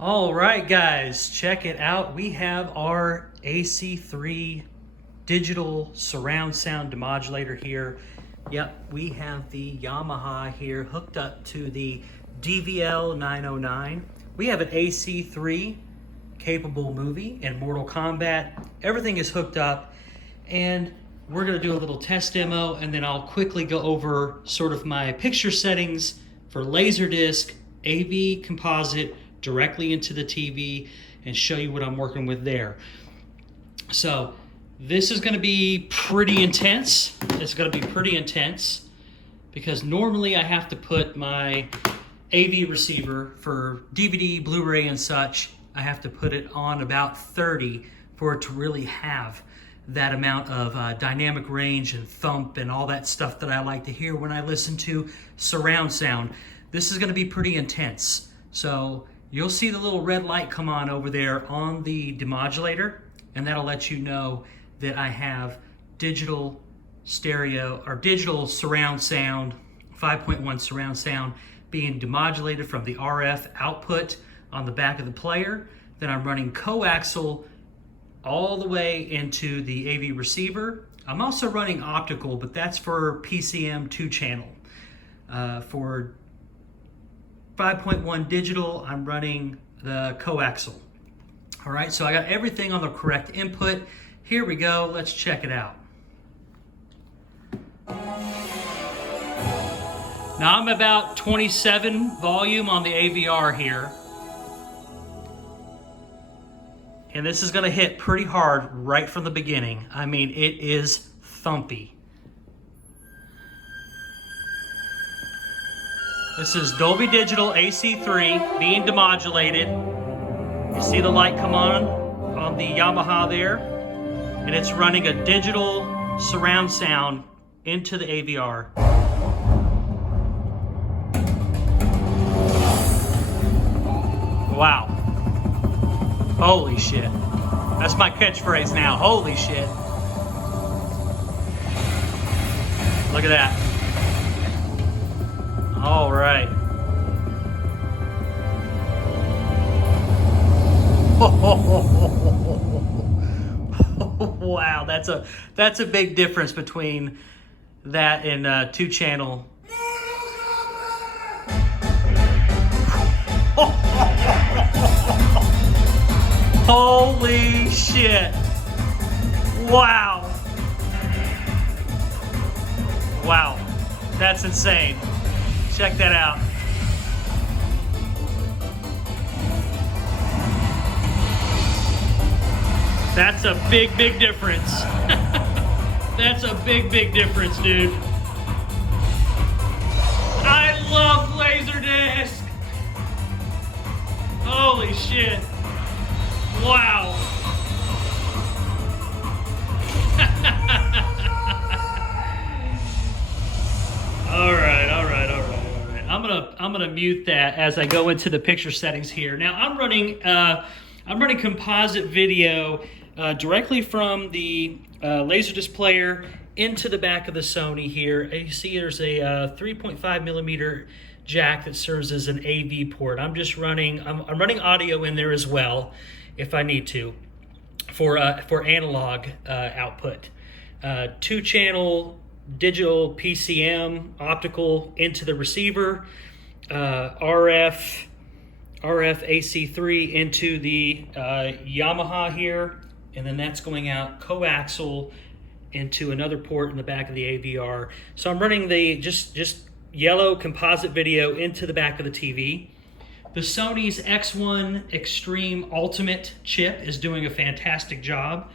All right, guys, check it out. We have our AC3 digital surround sound demodulator here. Yep, we have the Yamaha here hooked up to the DVL 909. We have an AC3 capable movie and Mortal Kombat. Everything is hooked up, and we're going to do a little test demo, and then I'll quickly go over sort of my picture settings for LaserDisc, AV composite, directly into the TV, and show you what I'm working with there. So this is going to be pretty intense. It's going to be pretty intense because normally I have to put my AV receiver for DVD, Blu-ray and such, I have to put it on about 30 for it to really have that amount of dynamic range and thump and all that stuff that I like to hear when I listen to surround sound. This is going to be pretty intense. So you'll see the little red light come on over there on the demodulator, and that'll let you know that I have digital stereo or digital surround sound, 5.1 surround sound being demodulated from the RF output on the back of the player. Then I'm running coaxial all the way into the AV receiver. I'm also running optical, but that's for PCM 2-channel. For 5.1 digital, I'm running the coaxial. All right, so I got everything on the correct input. Here we go, let's check it out. Now I'm about 27 volume on the AVR here. And this is gonna hit pretty hard right from the beginning. I mean, it is thumpy. This is Dolby Digital AC3 being demodulated. You see the light come on the Yamaha there, and it's running a digital surround sound into the AVR. Wow. Holy shit. That's my catchphrase now. Holy shit. Look at that. All right. Wow, that's a big difference between that and 2-channel. Holy shit. Wow. Wow. That's insane. Check that out. That's a big, big difference. That's a big, big difference, dude. I love LaserDisc. Holy shit. Wow. All right. I'm gonna mute that as I go into the picture settings here. Now I'm running composite video directly from the LaserDisc player into the back of the Sony here. You see there's a 3.5 millimeter jack that serves as an AV port. I'm running audio in there as well if I need to for analog output. 2-channel digital PCM optical into the receiver, RF AC3 into the Yamaha here, and then that's going out coaxial into another port in the back of the AVR. So I'm running the just yellow composite video into the back of the TV. The Sony's X1 Extreme Ultimate chip is doing a fantastic job.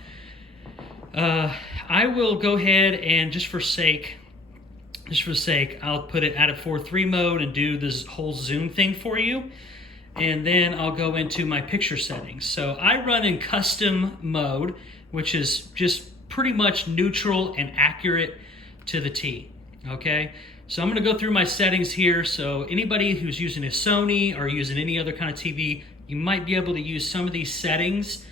I will go ahead and just for sake, I'll put it out of 4:3 mode and do this whole zoom thing for you. And then I'll go into my picture settings. So I run in custom mode, which is just pretty much neutral and accurate to the T, okay? So I'm gonna go through my settings here. So anybody who's using a Sony or using any other kind of TV, you might be able to use some of these settings,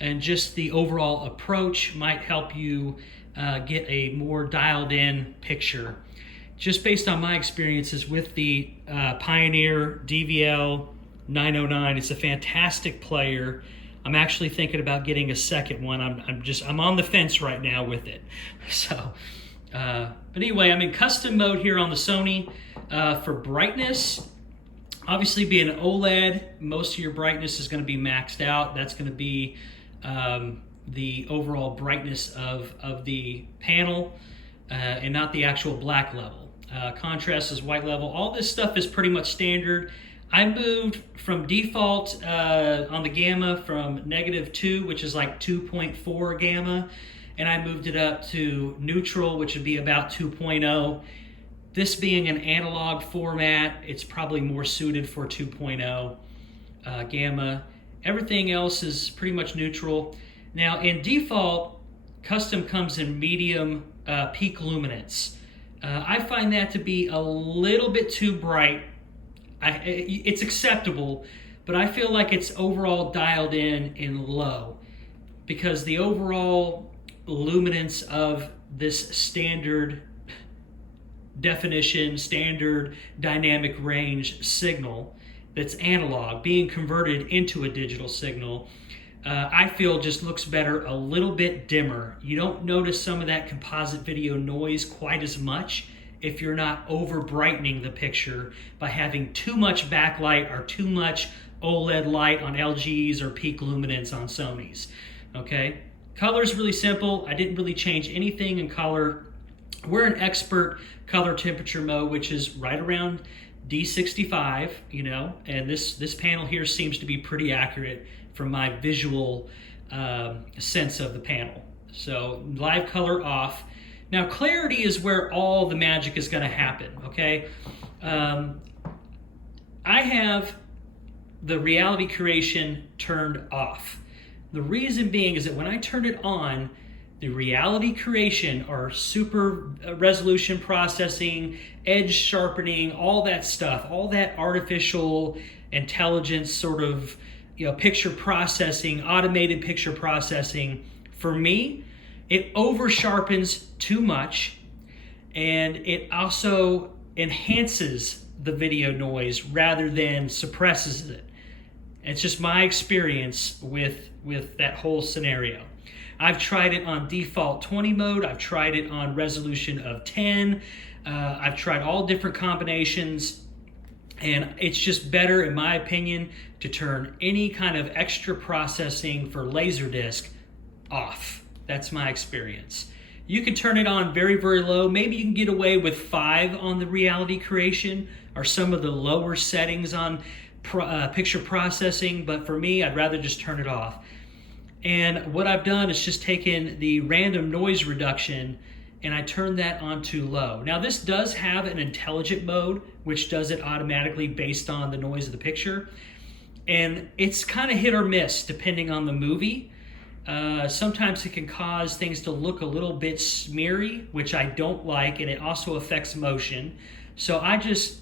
and just the overall approach might help you get a more dialed in picture. Just based on my experiences with the Pioneer DVL 909. It's a fantastic player. I'm actually thinking about getting a second one. I'm on the fence right now with it. So, but anyway, I'm in custom mode here on the Sony. For brightness, obviously being an OLED, most of your brightness is going to be maxed out. That's going to be the overall brightness of the panel and not the actual black level. Contrast is white level. All this stuff is pretty much standard. I moved from default on the gamma from -2, which is like 2.4 gamma, and I moved it up to neutral, which would be about 2.0. This being an analog format, it's probably more suited for 2.0 gamma. Everything else is pretty much neutral. Now in default, custom comes in medium peak luminance. I find that to be a little bit too bright. It's acceptable, but I feel like it's overall dialed in low, because the overall luminance of this standard definition, standard dynamic range signal that's analog being converted into a digital signal, I feel just looks better a little bit dimmer. You don't notice some of that composite video noise quite as much if you're not over brightening the picture by having too much backlight or too much OLED light on LGs or peak luminance on Sonys. Okay, color is really simple. I didn't really change anything in color. We're in expert color temperature mode, which is right around D65, you know, and this panel here seems to be pretty accurate from my visual sense of the panel. So live color off. Now clarity is where all the magic is going to happen, okay? I have the reality creation turned off. The reason being is that when I turn it on, the reality creation or super resolution processing, edge sharpening, all that stuff, all that artificial intelligence sort of, you know, picture processing, automated picture processing, for me, it over sharpens too much, and it also enhances the video noise rather than suppresses it. It's just my experience with that whole scenario. I've tried it on default 20 mode. I've tried it on resolution of 10. I've tried all different combinations, and it's just better, in my opinion, to turn any kind of extra processing for LaserDisc off. That's my experience. You can turn it on very, very low. Maybe you can get away with 5 on the reality creation or some of the lower settings on picture processing, but for me, I'd rather just turn it off. And what I've done is just taken the random noise reduction and I turned that on to low. Now this does have an intelligent mode, which does it automatically based on the noise of the picture. And it's kind of hit or miss depending on the movie. Sometimes it can cause things to look a little bit smeary, which I don't like, and it also affects motion. So I just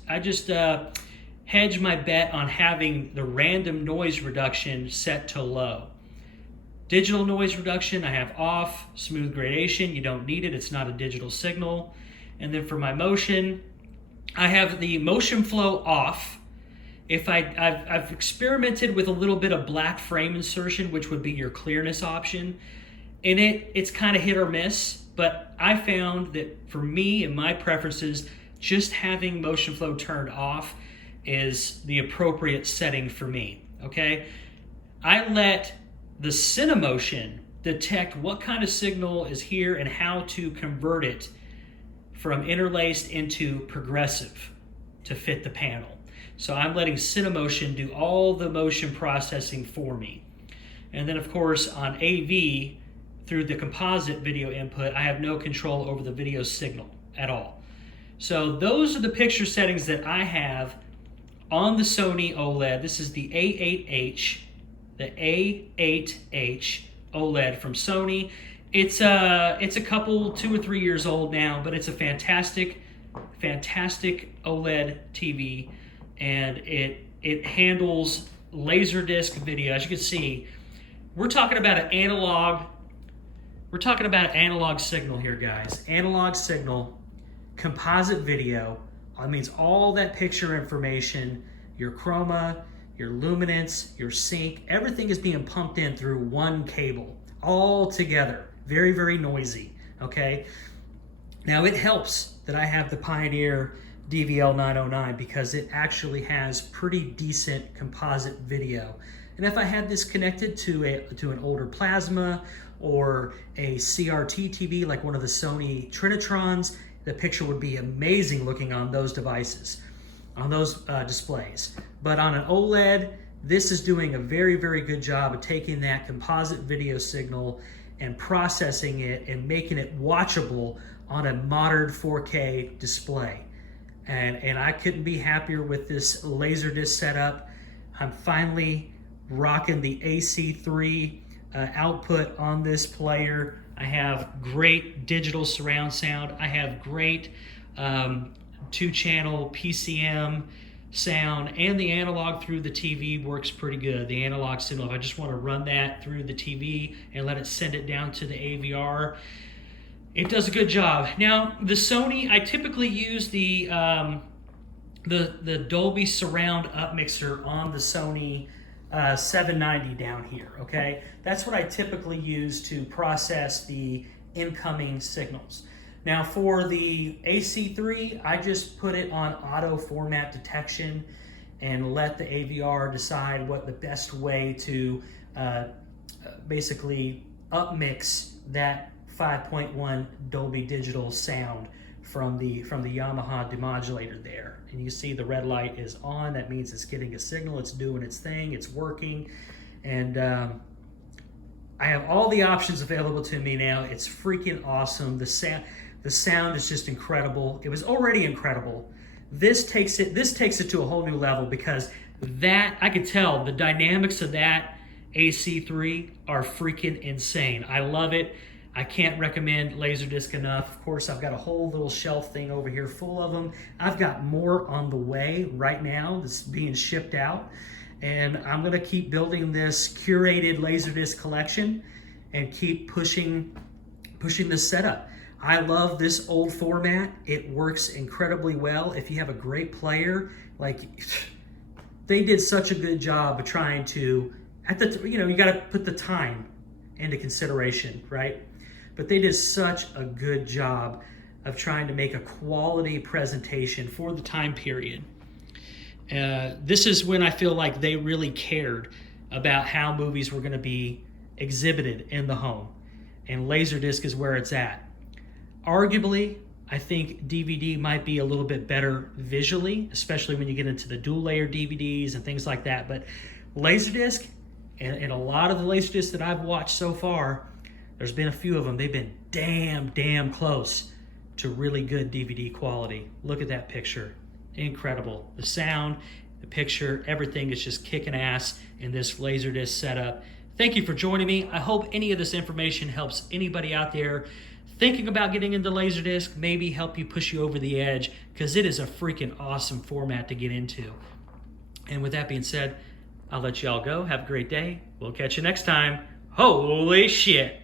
hedge my bet on having the random noise reduction set to low. Digital noise reduction I have off. Smooth gradation, you don't need it, it's not a digital signal. And then for my motion, I have the motion flow off. I've experimented with a little bit of black frame insertion, which would be your clearness option. And it's kind of hit or miss, but I found that for me and my preferences, just having motion flow turned off is the appropriate setting for me, okay? I let the Cinemotion detect what kind of signal is here and how to convert it from interlaced into progressive to fit the panel. So I'm letting Cinemotion do all the motion processing for me. And then of course on AV, through the composite video input, I have no control over the video signal at all. So those are the picture settings that I have on the Sony OLED. This is the A8H, the A8H OLED from Sony. It's a couple, 2 or 3 years old now, but it's a fantastic OLED TV. And it handles LaserDisc video. As you can see, we're talking about an analog signal here, guys. Analog signal, composite video. That means all that picture information, your chroma, your luminance, your sync, everything is being pumped in through one cable, all together. Very, very noisy, okay? Now it helps that I have the Pioneer DVL 909 because it actually has pretty decent composite video. And if I had this connected to an older plasma or a CRT TV like one of the Sony Trinitrons, the picture would be amazing looking on those devices, on those displays. But on an OLED, this is doing a very, very good job of taking that composite video signal and processing it and making it watchable on a modern 4K display. And I couldn't be happier with this LaserDisc setup. I'm finally rocking the AC3 output on this player. I have great digital surround sound. I have great 2-channel PCM sound, and the analog through the TV works pretty good. The analog signal, if I just want to run that through the TV and let it send it down to the AVR, it does a good job. Now, the Sony, I typically use the Dolby surround up mixer on the Sony 790 down here, okay? That's what I typically use to process the incoming signals. Now for the AC3, I just put it on auto format detection and let the AVR decide what the best way to basically upmix that 5.1 Dolby digital sound from the Yamaha demodulator there. And you see the red light is on. That means it's getting a signal, it's doing its thing, it's working. And I have all the options available to me now. It's freaking awesome. The sound is just incredible. It was already incredible. This takes it to a whole new level because that, I could tell the dynamics of that AC3 are freaking insane. I love it. I can't recommend LaserDisc enough. Of course, I've got a whole little shelf thing over here full of them. I've got more on the way right now that's being shipped out. And I'm gonna keep building this curated LaserDisc collection and keep pushing this setup. I love this old format. It works incredibly well. If you have a great player, like they did such a good job of trying to, you gotta put the time into consideration, right? But they did such a good job of trying to make a quality presentation for the time period. This is when I feel like they really cared about how movies were gonna be exhibited in the home. And LaserDisc is where it's at. Arguably, I think DVD might be a little bit better visually, especially when you get into the dual layer DVDs and things like that. But LaserDisc, and a lot of the LaserDiscs that I've watched so far, there's been a few of them, they've been damn close to really good DVD quality. Look at that picture, incredible. The sound, the picture, everything is just kicking ass in this LaserDisc setup. Thank you for joining me. I hope any of this information helps anybody out there thinking about getting into LaserDisc, maybe help you push you over the edge, because it is a freaking awesome format to get into. And with that being said, I'll let you all go. Have a great day. We'll catch you next time. Holy shit.